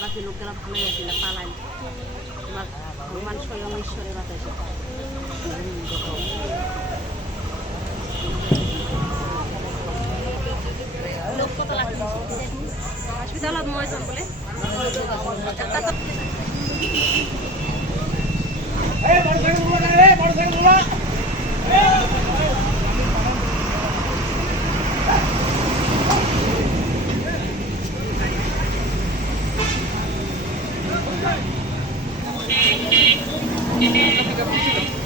বাকি লোকগুলা ভালোই না পালাই। তোমার ভগবান স্বয়ং ঈশ্বরে বাতাইছে লোক কত মই যাম বোলে। এটা তো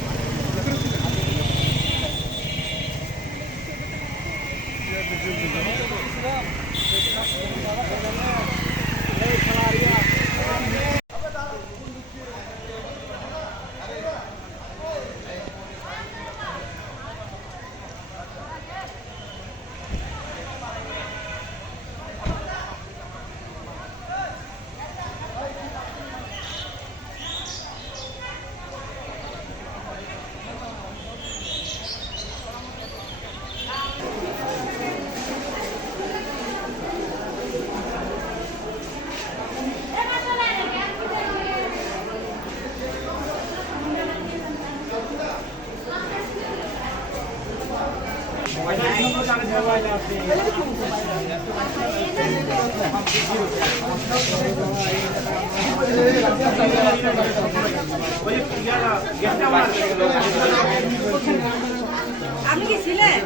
আপনি কি ছিলেন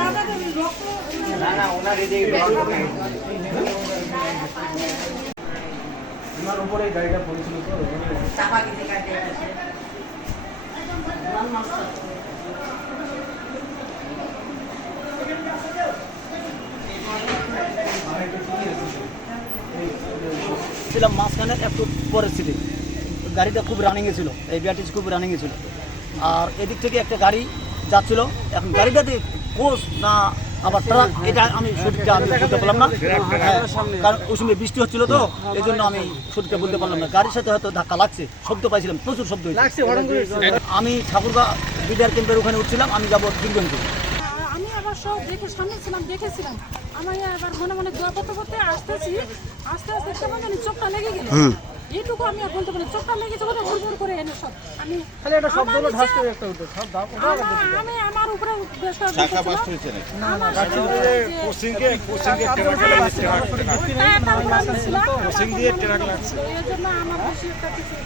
আপনাদের রক্ত তোমার উপরে গাড়িটা পড়েছিল তো চাপা গেছে কাটে। ছিলাম মাঝখানে একটু সিটে। গাড়িটা খুব রানিংয়ে ছিল এই বিআরটিসি খুব রানিংয়ে ছিল। আর এদিক থেকে একটা গাড়ি যাচ্ছিল এখন গাড়িটাতে কোচ না আবার ট্রাক এটা আমি সঠিকটা আমি বলতে পারলাম না। হ্যাঁ, কারণ ওই সময় বৃষ্টি হচ্ছিল তো এই জন্য আমি সঠিকটা বলতে পারলাম না। গাড়ির সাথে হয়তো ধাক্কা লাগছে শব্দ পাইছিলাম প্রচুর শব্দ আমি ঠাকুরগা বিডিআর ক্যাম্পের ওখানে উঠছিলাম আমি যাব কিনগঞ্জ আমি আবার সব দেখে সামনে ছিলাম দেখেছিলাম। আমি এবার মনে মনে দোয়া করতে করতে আসতেছি আস্তে আস্তে কেমন জানি চোখটা লেগে গেল এইটুকু আমি আর বলতে পারি চোখটা লেগেছে ভুল ভুল করে এনে সব আমি খালি একটা শব্দ হলো আমার ধাস নিচে- করে একটা উঠে সব দাও আমি আমার উপরে বেশ কয়েকজন ছিল। আমার সাথে যে- হ্যাঁ, তারপর আমি ছিলাম, এই জন্য আমার বেশি একটা কিছু